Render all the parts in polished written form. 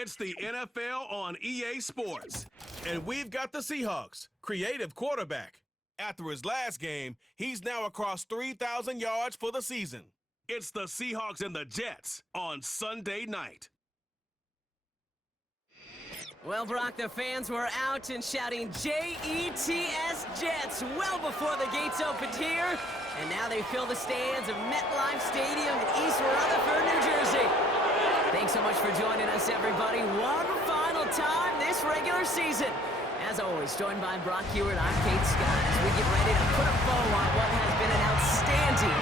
It's the NFL on EA Sports. And we've got the Seahawks, creative quarterback. After his last game, he's now across 3,000 yards for the season. It's the Seahawks and the Jets on Sunday night. Well, Brock, the fans were out and shouting J-E-T-S Jets well before the gates opened here. And now they fill the stands of MetLife Stadium in East Rutherford, New Jersey. Thanks so much for joining us, everybody. One final time this regular season. As always, joined by Brock Hewitt, I'm Kate Scott as we get ready to put a bow on what has been an outstanding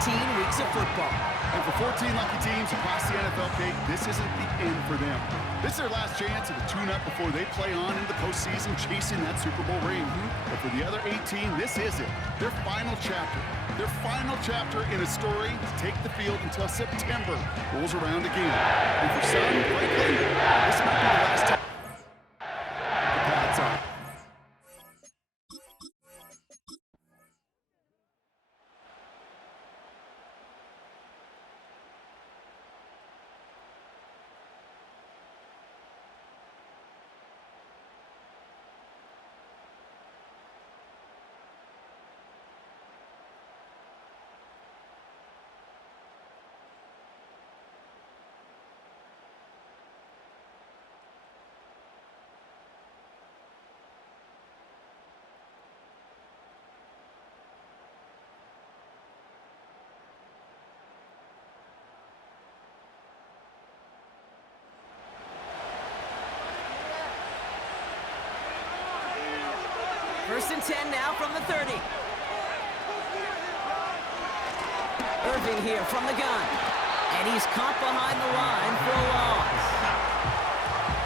18 weeks of football. And for 14 lucky teams across the NFL, Kate, this isn't the end for them. This is their last chance at a tune-up before they play on into the postseason chasing that Super Bowl ring. But for the other 18, this is it. Their final chapter. Their final chapter in a story to take the field until September rolls around again. And for some, frankly, this might be the last time. The Pats are. First and 10 now from the 30. Irving here from the gun. And he's caught behind the line for a loss.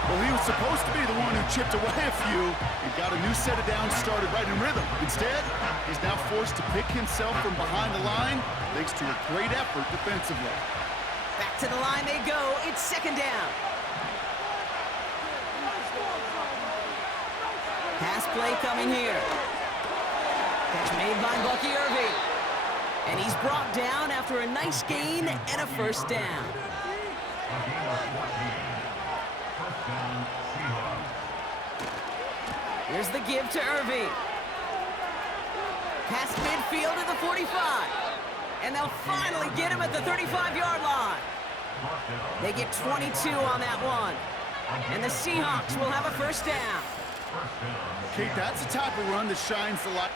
Well, he was supposed to be the one who chipped away a few and got a new set of downs started right in rhythm. Instead, he's now forced to pick himself from behind the line thanks to a great effort defensively. Back to the line they go. It's second down. Pass play coming here. Catch made by Bucky Irving. And he's brought down after a nice gain and a first down. Here's the give to Irving. Past midfield at the 45. And they'll finally get him at the 35-yard line. They get 22 on that one. And the Seahawks will have a first down. Kate, that's the type of run that shines the light.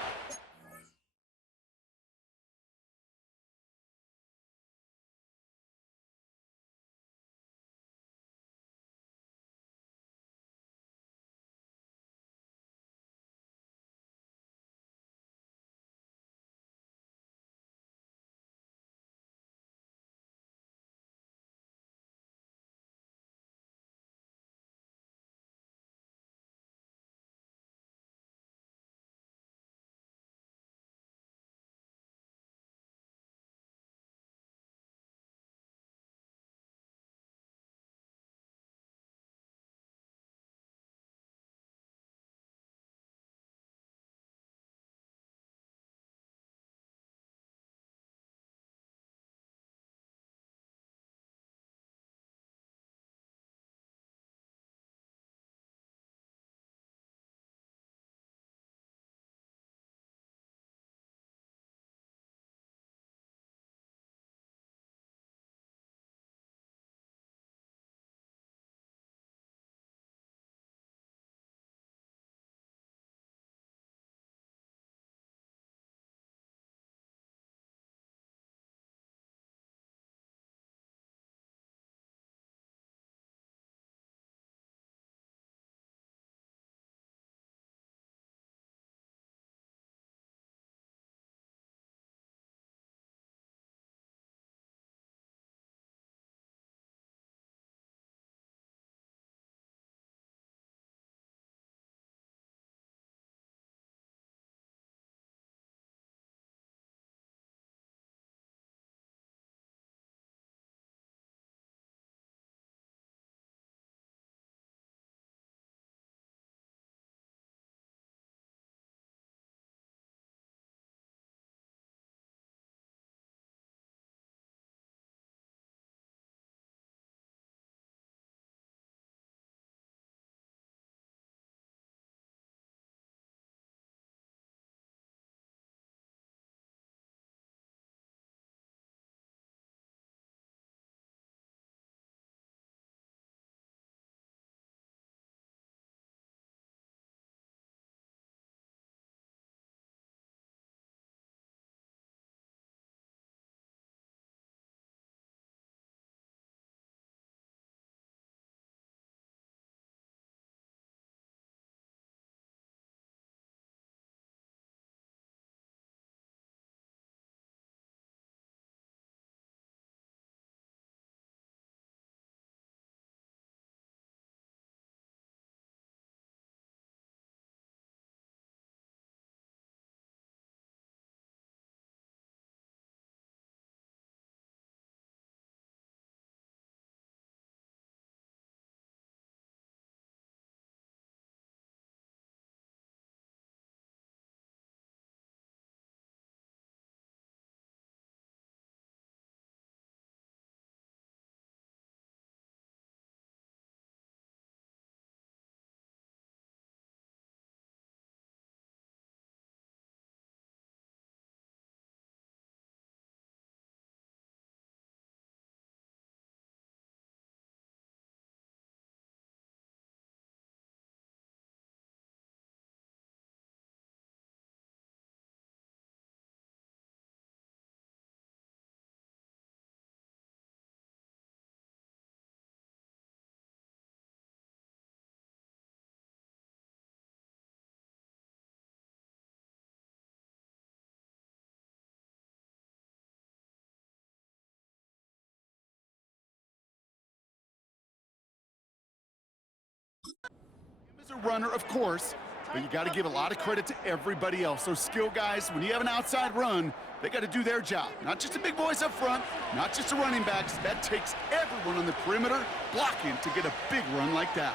a runner, of course, but you got to give a lot of credit to everybody else. Those skill guys, when you have an outside run, they got to do their job. Not just the big boys up front, not just the running backs. That takes everyone on the perimeter blocking to get a big run like that.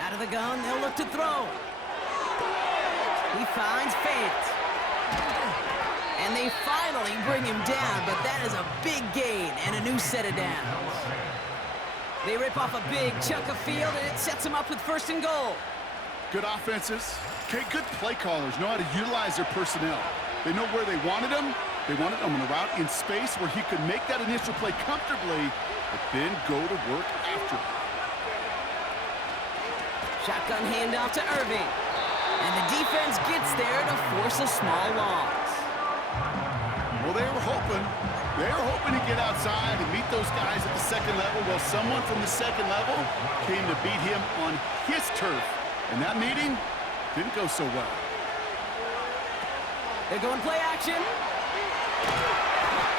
Out of the gun, they'll look to throw. He finds Fant. And they finally bring him down, but that is a big gain and a new set of downs. They rip off a big chunk of field, and it sets them up with 1st and goal. Good offenses. Okay, good play callers know how to utilize their personnel. They know where they wanted him. They wanted him on a route in space where he could make that initial play comfortably, but then go to work after. Shotgun handoff to Irving. And the defense gets there to force a small loss. Well, they were hoping to get outside and meet those guys at the 2nd level. Well, someone from the 2nd level came to beat him on his turf. And that meeting didn't go so well. They're going play action.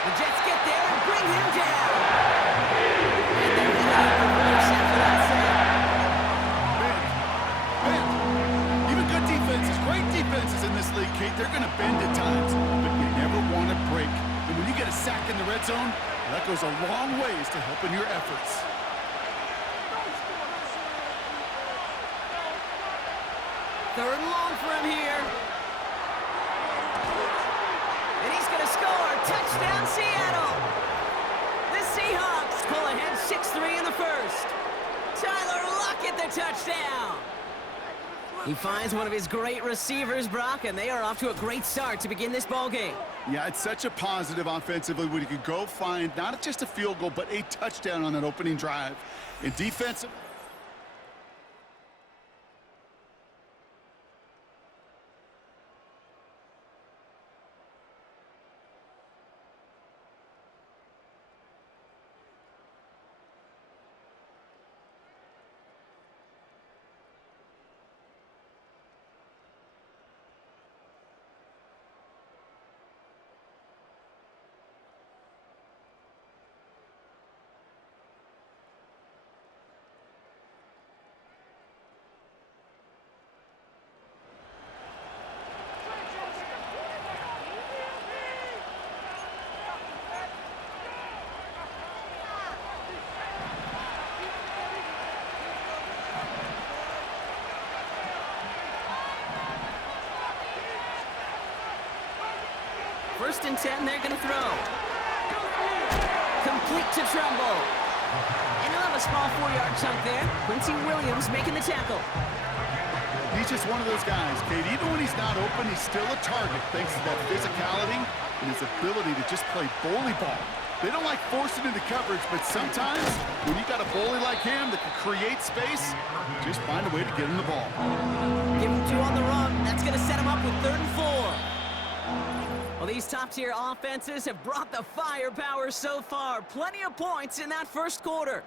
The Jets get there and bring him down. And they're heading in reverse after that set. Even good defenses, great defenses in this league, Kate, they're going to bend at times, but you never want to break. And when you get a sack in the red zone, that goes a long ways to helping your efforts. 3rd and long for him here. And he's going to score. Touchdown, Seattle. The Seahawks pull ahead 6-3 in the 1st. Tyler Lockett, the touchdown. He finds one of his great receivers, Brock, and they are off to a great start to begin this ballgame. Yeah, it's such a positive offensively when you can go find not just a field goal, but a touchdown on that opening drive. In defensive... First and 10, they're going to throw. Complete to Trumbull. And he'll have a small 4-yard chunk there. Quincy Williams making the tackle. He's just one of those guys, Kate. Even when he's not open, he's still a target thanks to that physicality and his ability to just play bully ball. They don't like forcing into coverage, but sometimes when you got a bully like him that can create space, just find a way to get him the ball. Give him 2 on the run. That's going to set him up with 3rd and 4. Well, these top-tier offenses have brought the firepower so far. Plenty of points in that 1st quarter.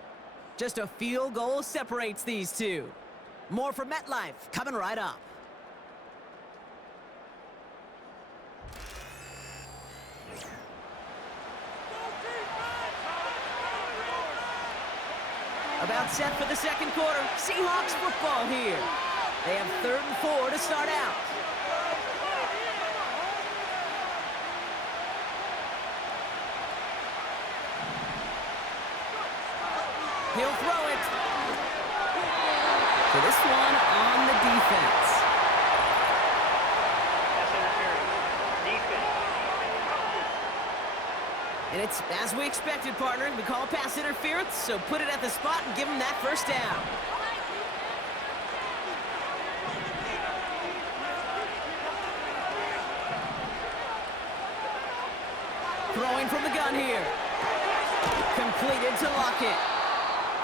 Just a field goal separates these two. More from MetLife coming right up. About set for the 2nd quarter. Seahawks football here. They have 3rd and 4 to start out. He'll throw it. So this one on the defense. And it's as we expected, partner. We call pass interference, so put it at the spot and give him that 1st down. Throwing from the gun here. Completed to Lockett.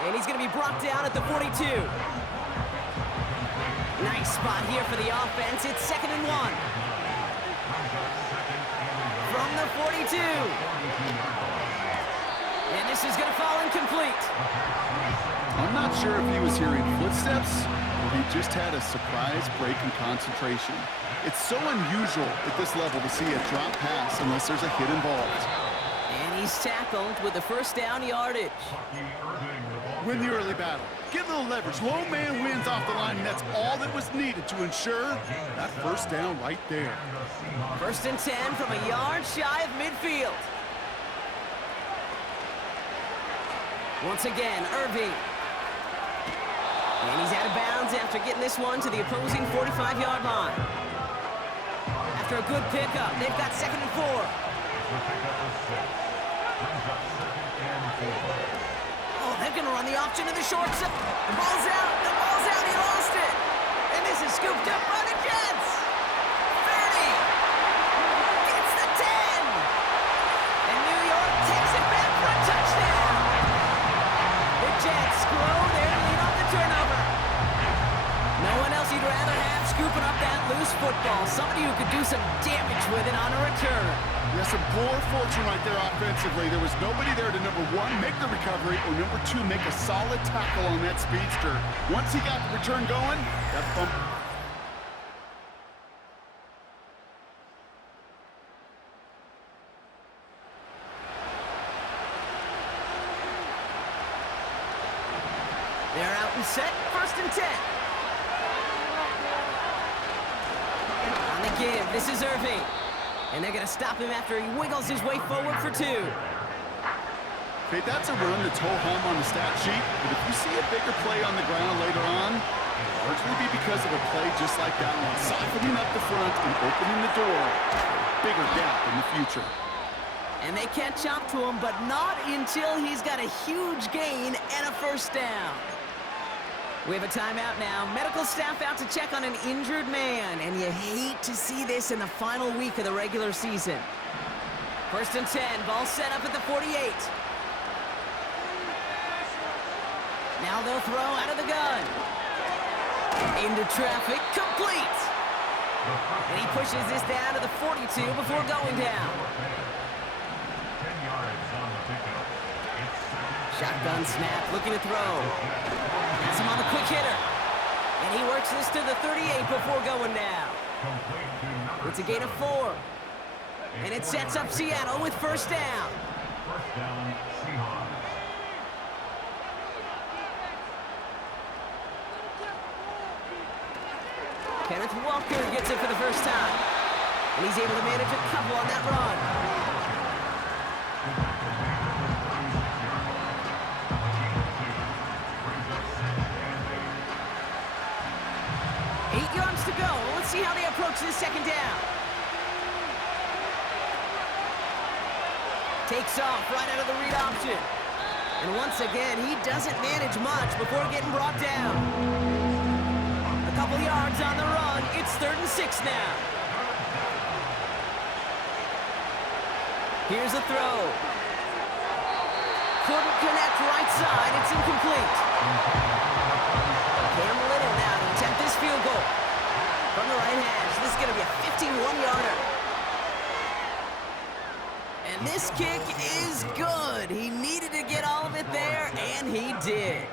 And he's going to be brought down at the 42. Nice spot here for the offense. It's 2nd and 1. From the 42. And this is going to fall incomplete. I'm not sure if he was hearing footsteps or he just had a surprise break in concentration. It's so unusual at this level to see a drop pass unless there's a hit involved. And he He's tackled with the first down yardage. Win the early battle. Get a little leverage. Low man wins off the line, and that's all that was needed to ensure that first down right there. 1st and 10 from a yard shy of midfield. Once again, Irving. And he's out of bounds after getting this one to the opposing 45-yard line. After a good pickup, they've got 2nd and 4. Oh, they're going to run the option to the short side. The ball's out. The ball's out. He lost it. And this is scooped up by the Jets. 30. Gets the 10. And New York takes it back for a touchdown. The Jets grow their lead on the turnover. No one else you'd rather have scooping up that loose football. Somebody who could do some damage with it on a return. Yeah, some poor fortune right there offensively. There was nobody there to, number one, make the recovery, or number two, make a solid tackle on that speedster. Once he got the return going, that bump. They're out and set, 1st and 10. On the give, this is Irving. And they're going to stop him after he wiggles his way forward for 2. Okay, that's a run that's ho-hum on the stat sheet, but if you see a bigger play on the ground later on, it'll largely be because of a play just like that one, softening up the front and opening the door. Bigger gap in the future. And they catch up to him, but not until he's got a huge gain and a first down. We have a timeout now. Medical staff out to check on an injured man, and you hate to see this in the final week of the regular season. 1st and 10, ball set up at the 48. Now they'll throw out of the gun. Into traffic, complete. And he pushes this down to the 42 before going down. Shotgun snap, looking to throw. Has him on the quick hitter. And he works this to the 38 before going down. It's a gain of 4. And it sets up Seattle with first down. Kenneth Walker gets it for the first time. And he's able to manage a couple on that run. To go. Let's see how they approach this 2nd down. Takes off right out of the read option. And once again, he doesn't manage much before getting brought down. A couple yards on the run. It's 3rd and 6 now. Here's a throw. Couldn't connect right side. It's incomplete. Cam Little now to attempt this field goal. From the right hash, this is going to be a 51-yarder. And this kick is good. He needed to get all of it there, and he did.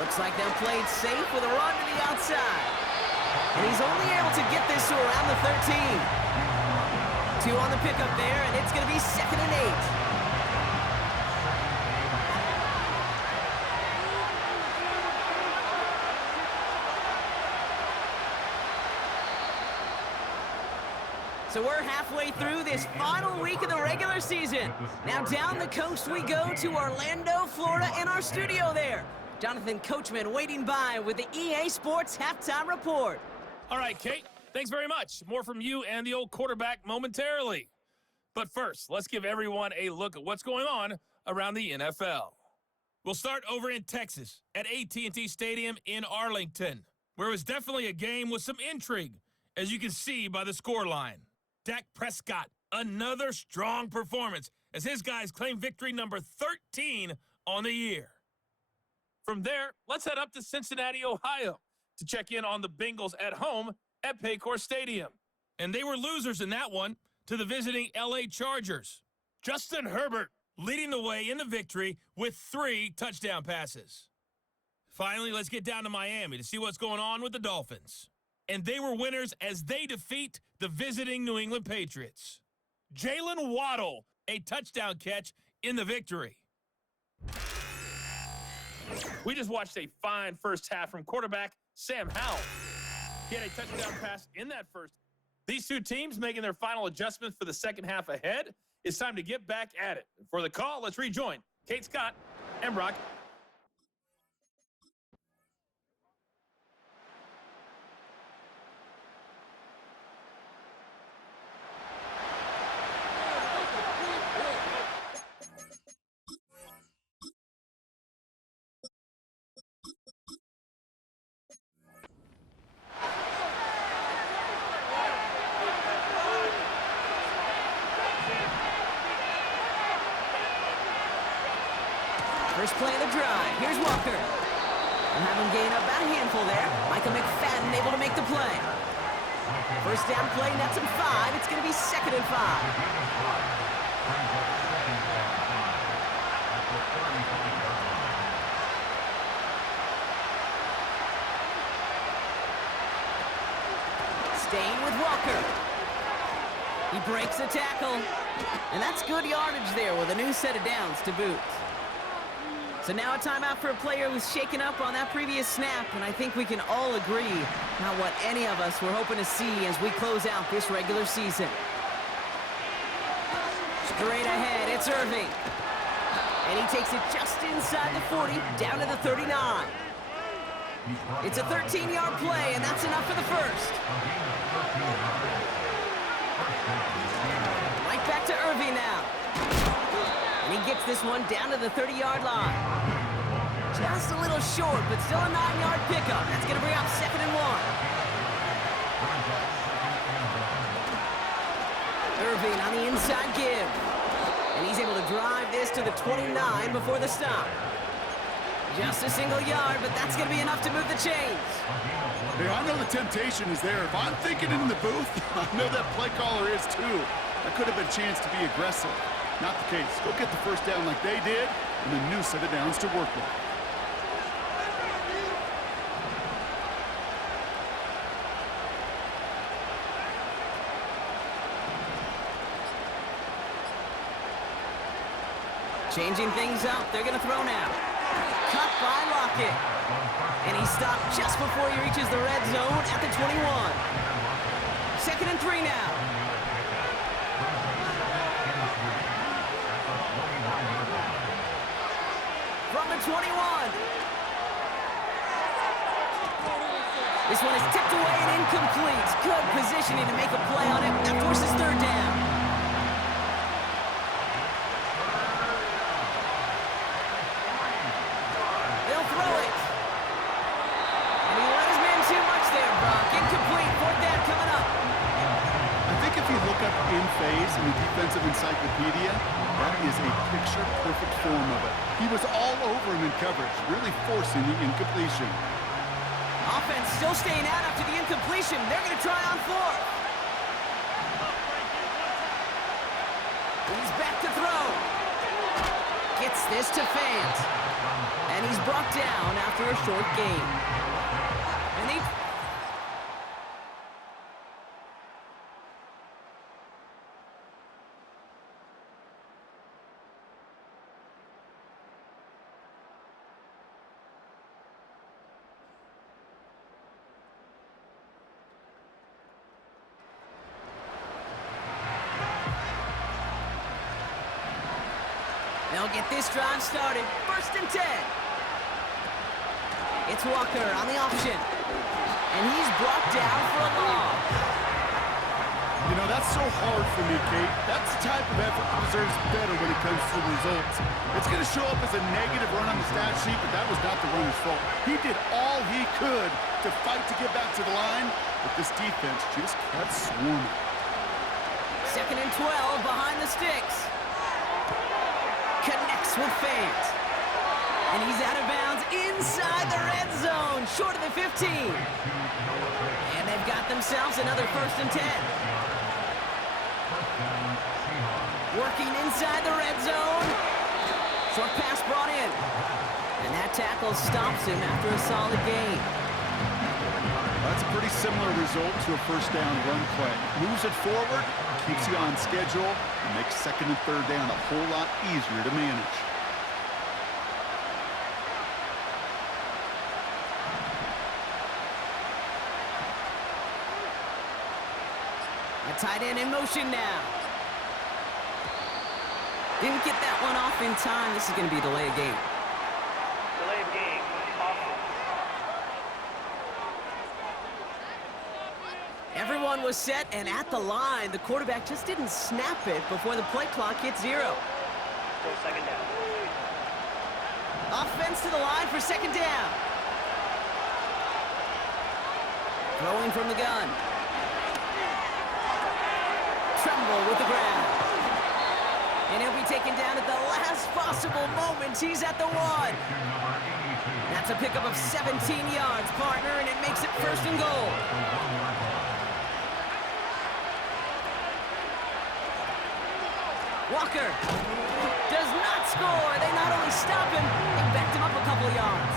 Looks like they'll play it safe with a run to the outside. And he's only able to get this to around the 13. 2 on the pickup there, and it's going to be 2nd and 8. So we're halfway through this final week of the regular season. Now down the coast we go to Orlando, Florida, in our studio there. Jonathan Coachman waiting by with the EA Sports Halftime Report. All right, Kate, thanks very much. More from you and the old quarterback momentarily. But first, let's give everyone a look at what's going on around the NFL. We'll start over in Texas at AT&T Stadium in Arlington, where it was definitely a game with some intrigue, as you can see by the scoreline. Dak Prescott, another strong performance as his guys claim victory number 13 on the year. From there, let's head up to Cincinnati, Ohio to check in on the Bengals at home at Paycor Stadium. And they were losers in that one to the visiting LA Chargers. Justin Herbert leading the way in the victory with 3 touchdown passes. Finally, let's get down to Miami to see what's going on with the Dolphins. And they were winners as they defeat the visiting New England Patriots. Jalen Waddle, a touchdown catch in the victory. We just watched a fine first half from quarterback Sam Howell. He had a touchdown pass in that first. These two teams making their final adjustments for the second half ahead. It's time to get back at it. For the call, let's rejoin Kate Scott and Brock. First play of the drive. Here's Walker. And have him gain about a handful there. Michael McFadden able to make the play. First down play, nets him 5. It's going to be 2nd and 5. Staying with Walker. He breaks the tackle. And that's good yardage there with a new set of downs to boot. So now a timeout for a player who's shaken up on that previous snap, and I think we can all agree not what any of us were hoping to see as we close out this regular season. Straight ahead, it's Irving. And he takes it just inside the 40, down to the 39. It's a 13-yard play, and that's enough for the first. Right back to Irving now. And he gets this one down to the 30-yard line. Just a little short, but still a 9-yard pickup. That's going to bring up 2nd and 1. Irving on the inside give. And he's able to drive this to the 29 before the stop. Just a single yard, but that's going to be enough to move the chains. Hey, I know the temptation is there. If I'm thinking it in the booth, I know that play caller is too. That could have been a chance to be aggressive. Not the case. Go get the first down like they did, and a new set of downs to work with. Changing things up. They're going to throw now. Cut by Lockett. And he stopped just before he reaches the red zone at the 21. 2nd and 3 now. From the 21. This one is tipped away and incomplete. Good positioning to make a play on it. That forces 3rd down. They'll throw it. And he let his man too much there, Brock. Incomplete. 4th down coming up. I think if you look up in phase in the defensive encyclopedia, that is a picture-perfect form of it. He was all over him in coverage, really forcing the incompletion. Offense still staying out after the incompletion. They're going to try on 4th. He's back to throw. Gets this to Fant. And he's brought down after a short gain. They'll get this drive started. 1st and 10. It's Walker on the option. And he's brought down for a loss. You know, that's so hard for me, Kate. That's the type of effort that deserves better when it comes to the results. It's going to show up as a negative run on the stat sheet, but that was not the runner's fault. He did all he could to fight to get back to the line, but this defense just kept swarming. 2nd and 12 behind the sticks. Connects with fans. And he's out of bounds inside the red zone, short of the 15. And they've got themselves another 1st and 10. Working inside the red zone. Short pass brought in. And that tackle stops him after a solid gain. That's a pretty similar result to a 1st down run play. Moves it forward, keeps you on schedule, and makes 2nd and 3rd down a whole lot easier to manage. A tight end in motion now. Didn't get that one off in time. This is going to be a delay of game. Delay of game. Everyone was set and at the line. The quarterback just didn't snap it before the play clock hit 0. Go 2nd down. Offense to the line for 2nd down. Throwing from the gun. Tremble with the ground. And he'll be taken down at the last possible moment. He's at the 1. That's a pickup of 17 yards, partner, and it makes it 1st and goal. Walker does not score. They not only stop him, they backed him up a couple of yards.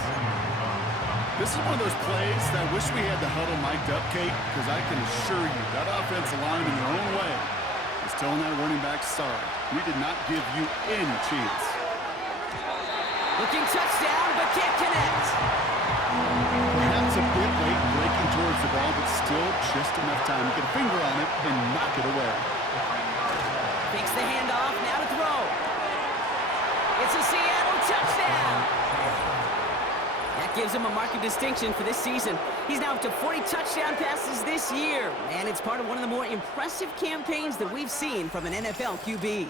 This is one of those plays that I wish we had the huddle mic'd up, Kate, because I can assure you that offensive line in their own way is telling that running back, sorry, we did not give you any chance. Looking touchdown, but can't connect. Perhaps a bit late breaking towards the ball, but still just enough time to get a finger on it and knock it away. Fakes the handoff, now to throw. It's a Seattle touchdown. That gives him a mark of distinction for this season. He's now up to 40 touchdown passes this year, and it's part of one of the more impressive campaigns that we've seen from an NFL QB.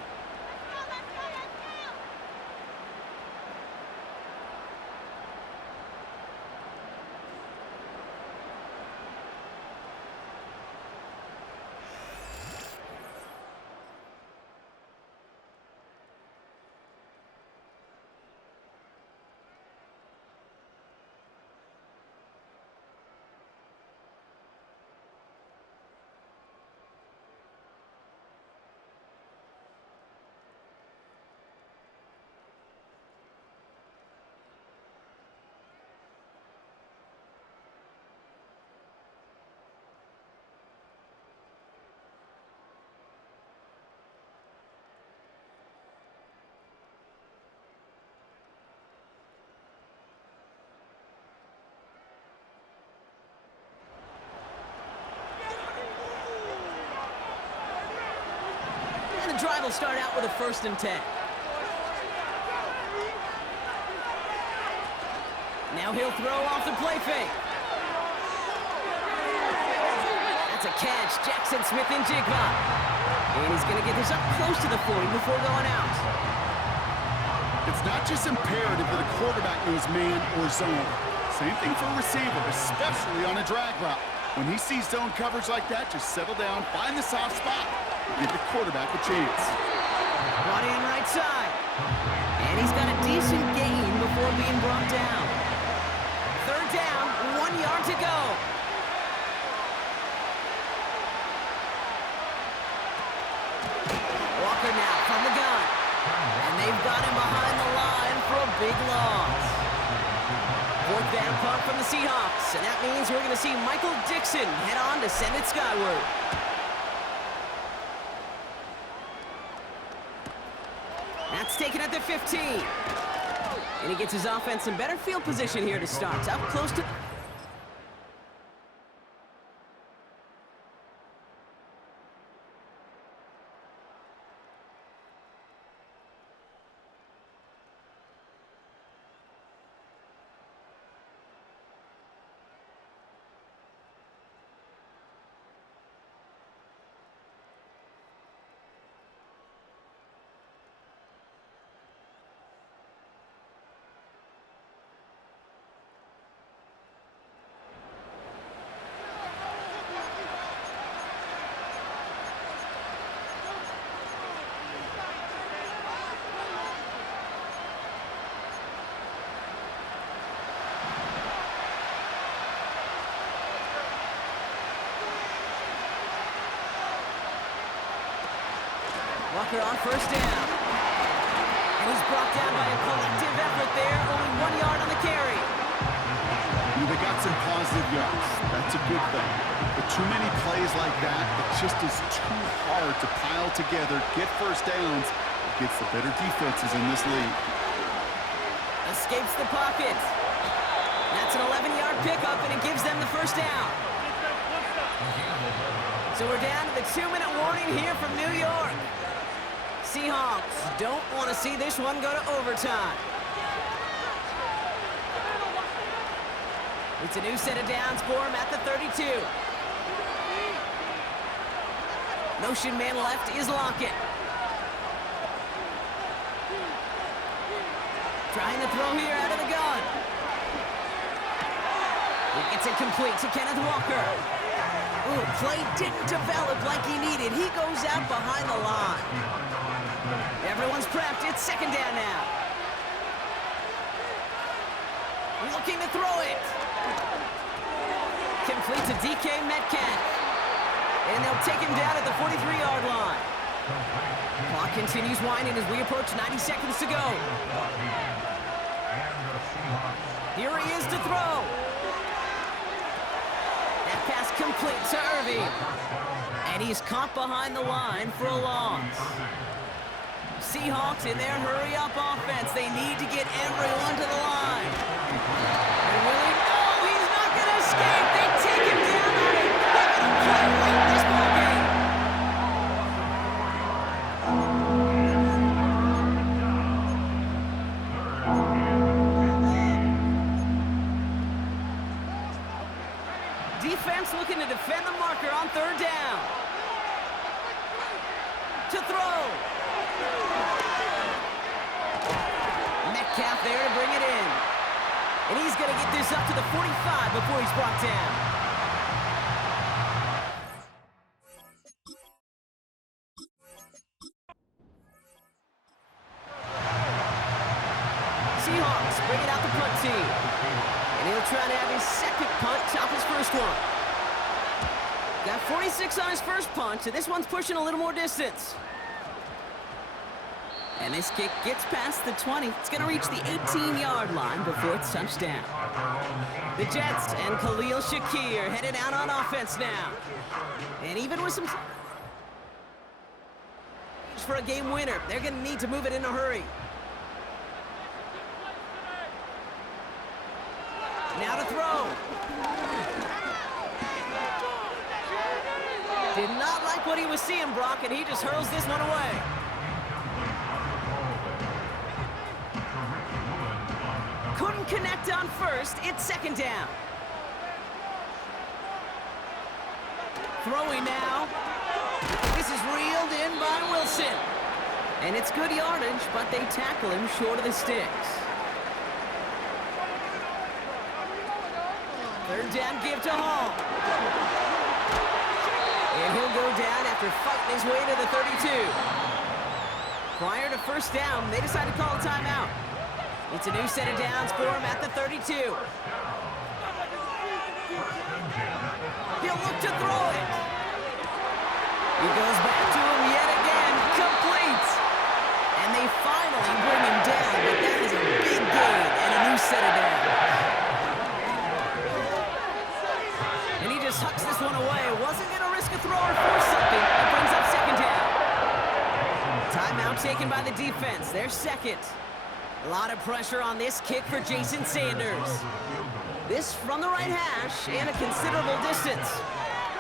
The drive will start out with a 1st and 10. Now he'll throw off the play fake. That's a catch. Jackson Smith-Njigba. And he's going to get this up close to the 40 before going out. It's not just imperative that a quarterback knows man or zone. Same thing for a receiver, especially on a drag route. When he sees zone coverage like that, just settle down, find the soft spot, and give the quarterback a chance. Brought in right side. And he's got a decent gain before being brought down. 3rd down, 1 yard to go. Walker now from the gun. And they've got him behind the line for a big loss. 4th down punt from the Seahawks. And that means we're going to see Michael Dixon head on to send it skyward. That's taken at the 15. And he gets his offense in better field position here to start. Up close to... Walker on first down. And he's brought down by a collective effort there. Only 1 yard on the carry. They got some positive yards. That's a good thing. But too many plays like that, it just is too hard to pile together, get first downs against the better defenses in this league. Escapes the pocket. That's an 11-yard pickup, and it gives them the first down. So we're down to the 2-minute warning here from New York. Seahawks don't want to see this one go to overtime. It's a new set of downs for him at the 32. Motion man left is Lockett. Trying to throw here out of the gun. It gets it complete to Kenneth Walker. Ooh, play didn't develop like he needed. He goes out behind the line. Everyone's prepped. It's second down now. Looking to throw it. Complete to DK Metcalf. And they'll take him down at the 43-yard line. Clock continues winding as we approach 90 seconds to go. Here he is to throw. That pass complete to Irving. And he's caught behind the line for a loss. Seahawks in their hurry-up offense. They need to get everyone to the line. And Willie, no, he's not going to escape. They take him down on a pivotal play late in this ballgame. Defense looking to defend the marker on third down. To throw. Metcalf there to bring it in. And he's going to get this up to the 45 before he's brought down. Seahawks bring it out the punt team. And he'll try to have his second punt top his first one. Got 46 on his first punt, so this one's pushing a little more distance. And this kick gets past the 20. It's going to reach the 18-yard line before it's touchdown. The Jets and Khalil Shakir headed out on offense now. And even with some for a game winner, they're going to need to move it in a hurry. Now to throw. Did not like what he was seeing, Brock, and he just hurls this one away. Couldn't connect on first. It's second down. Throwing now. This is reeled in by Wilson. And it's good yardage, but they tackle him short of the sticks. Third down give to Hall. And he'll go down after fighting his way to the 32. Prior to first down, they decided to call a timeout. It's a new set of downs for him at the 32. He'll look to throw it. He goes back to him yet again, complete. And they finally bring him down, but that is a big gain and a new set of downs. And he just hucks this one away. Wasn't going to risk a throw or force something. It brings up second down. Timeout taken by the defense. Their second. A lot of pressure on this kick for Jason Sanders. This from the right hash and a considerable distance.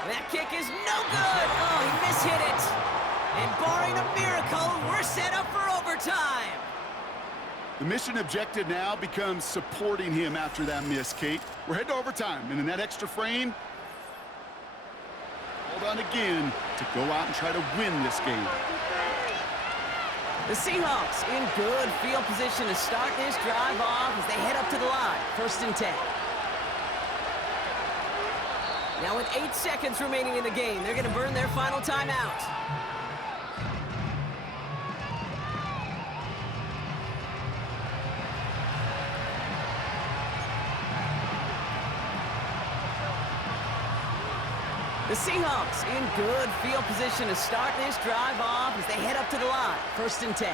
That kick is no good. Oh, he mishit it. And barring a miracle, we're set up for overtime. The mission objective now becomes supporting him after that miss, Kate. We're heading to overtime, and in that extra frame, hold on again to go out and try to win this game. The Seahawks in good field position to start this drive off as they head up to the line. 1st and 10. Now with 8 seconds remaining in the game, they're going to burn their final timeout. The Seahawks in good field position to start this drive off as they head up to the line. 1st and 10.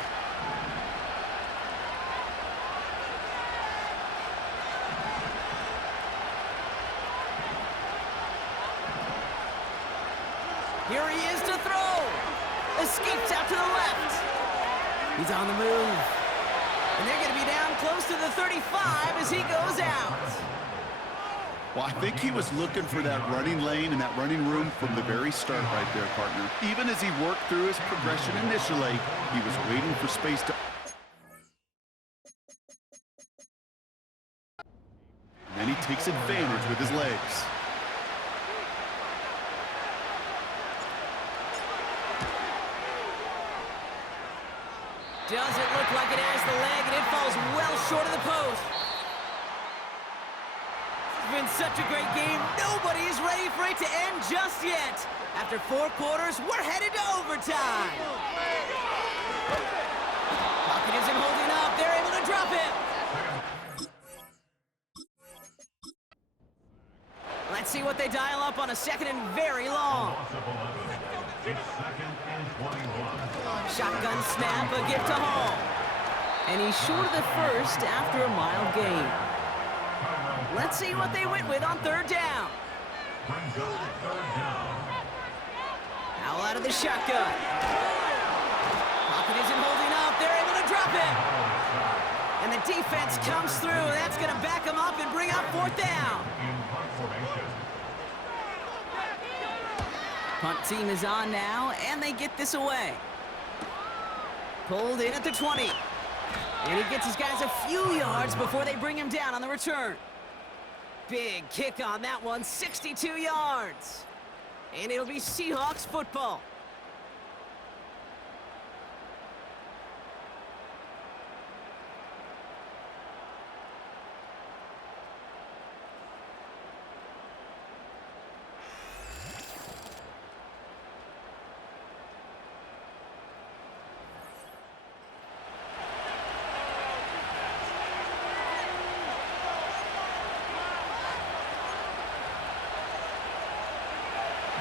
Here he is to throw. Escapes out to the left. He's on the move. And they're going to be down close to the 35 as he goes out. Well, I think he was looking for that running lane and that running room from the very start right there, partner. Even as he worked through his progression initially, he was waiting for space to... And then he takes advantage with his legs. Doesn't look like it has the leg, and it falls well short of the post. It's been such a great game. Nobody is ready for it to end just yet. After 4 quarters, we're headed to overtime. Pocket isn't holding up. They're able to drop it. Let's see what they dial up on a 2nd and very long. Shotgun snap, a gift to Hall. And he's short of the first after a mild gain. Let's see what they went with on 3rd down. Howell out of the shotgun. Pocket isn't holding up. They're able to drop it. And the defense comes through. That's going to back them up and bring up 4th down. Punt team is on now, and they get this away. Pulled in at the 20. And he gets his guys a few yards before they bring him down on the return. Big kick on that one, 62 yards. And it'll be Seahawks football.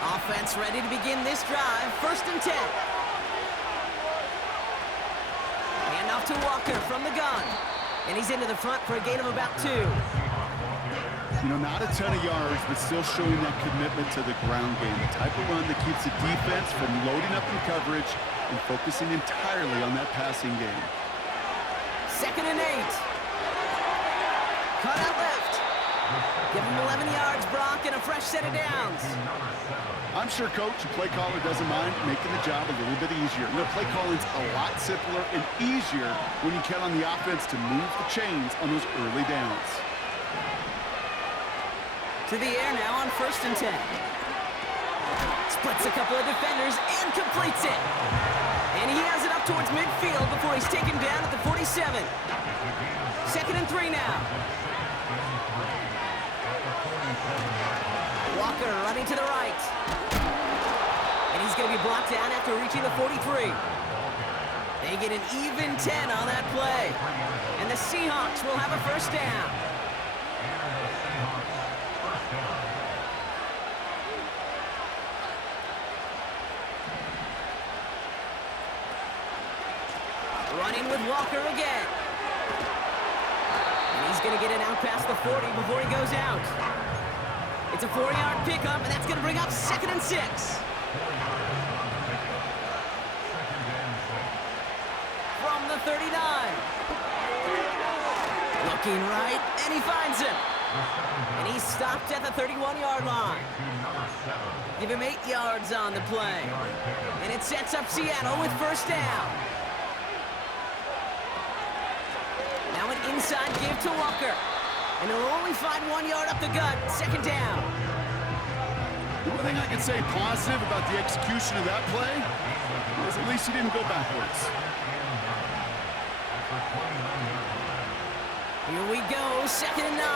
Offense ready to begin this drive. 1st and 10. Hand off to Walker from the gun. And he's into the front for a gain of about 2. You know, not a ton of yards, but still showing that commitment to the ground game. The type of run that keeps the defense from loading up in coverage and focusing entirely on that passing game. 2nd and 8. Cut out left. Give him 11 yards, Brock, and a fresh set of downs. I'm sure coach and play caller doesn't mind making the job a little bit easier. You know, play calling's a lot simpler and easier when you count on the offense to move the chains on those early downs. To the air now on 1st and 10. Splits a couple of defenders and completes it. And he has it up towards midfield before he's taken down at the 47. 2nd and 3 now. Walker running to the right. And he's going to be blocked down after reaching the 43. They get an even 10 on that play. And the Seahawks will have a 1st down. Running with Walker again. And he's going to get it out past the 40 before he goes out. It's a 4-yard pickup, and that's going to bring up 2nd and 6. From the 39. Looking right, and he finds him. And he's stopped at the 31-yard line. Give him 8 yards on the play. And it sets up Seattle with 1st down. Now an inside give to Walker. And he'll only find 1 yard up the gut. 2nd down. The one thing I can say positive about the execution of that play is at least he didn't go backwards. Here we go, 2nd and 9.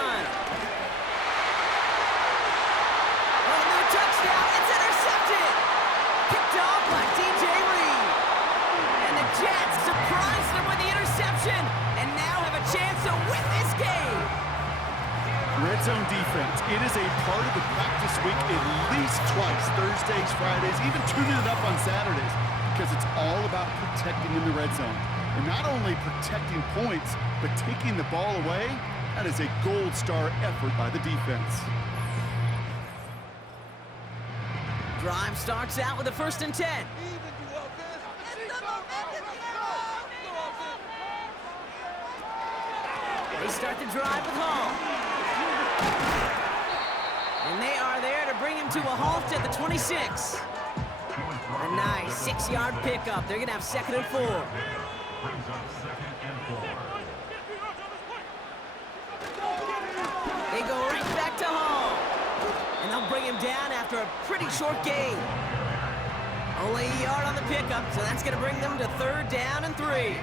Oh, no touchdown. It's intercepted. Picked off by DJ Reed. And the Jets surprised them with the interception and now have a chance to win this game. Red zone defense. It is a part of the practice week at least twice, Thursdays, Fridays, even tuning it up on Saturdays, because it's all about protecting in the red zone. And not only protecting points, but taking the ball away. That is a gold star effort by the defense. Drive starts out with a 1st and 10. They start the drive with Hall. And they are there to bring him to a halt at the 26. A nice 6-yard pickup. They're going to have 2nd and 4. They go right back to Hall. And they'll bring him down after a pretty short gain. Only a yard on the pickup, so that's going to bring them to 3rd down and 3.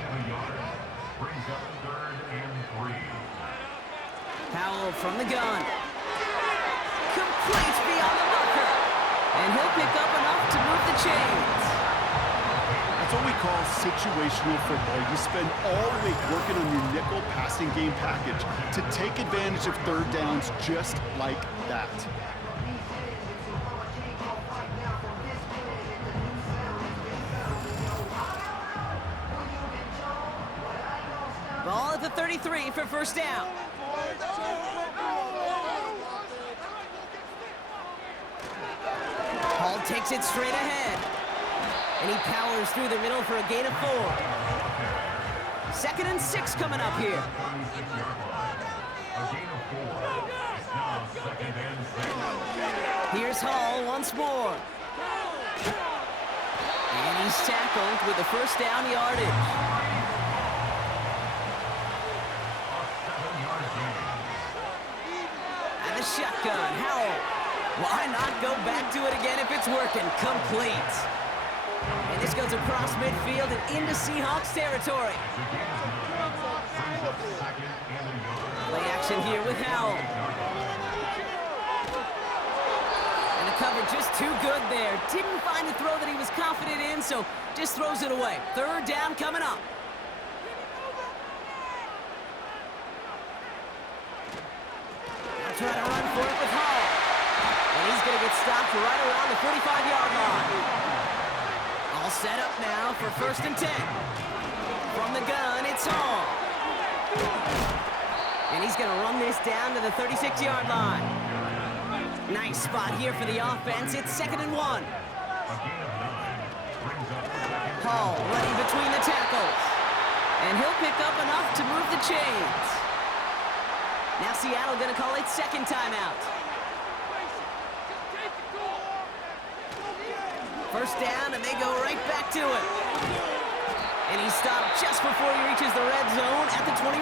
Powell from the gun. Completes beyond the marker. And he'll pick up enough to move the chains. That's what we call situational football. You spend all week working on your nickel passing game package to take advantage of 3rd downs just like that. Ball at the 33 for 1st down. Hall takes it straight ahead. And he powers through the middle for a gain of 4. 2nd and 6 coming up here. Here's Hall once more. And he's tackled with the 1st down yardage. And the shotgun, Howell. Why not go back to it again if it's working? Complete. And this goes across midfield and into Seahawks territory. Play action here with Howell. And the cover just too good there. Didn't find the throw that he was confident in, so just throws it away. 3rd down coming up. They'll try to run for it with Hall. And he's going to get stopped right around the 45-yard line. All set up now for 1st and 10. From the gun, it's Hall. And he's going to run this down to the 36-yard line. Nice spot here for the offense. It's 2nd and 1. Hall running between the tackles. And he'll pick up enough to move the chains. Now Seattle going to call its 2nd timeout. 1st down, and they go right back to it. And he stopped just before he reaches the red zone at the 21.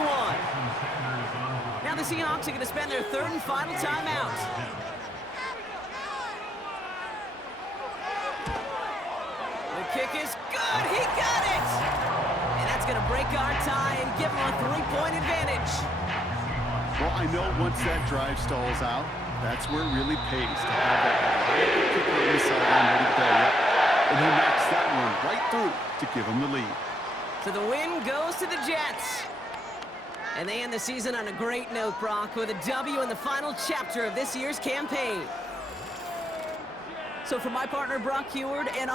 Now the Seahawks are going to spend their 3rd and final timeout. The kick is good. He got it. And that's going to break our tie and give them a 3-point advantage. Well, I know once that drive stalls out, that's where it really pays to have that kicker on the sideline ready to go. And he knocks that one right through to give him the lead. So the win goes to the Jets. And they end the season on a great note, Brock, with a W in the final chapter of this year's campaign. So for my partner, Brock Heward, and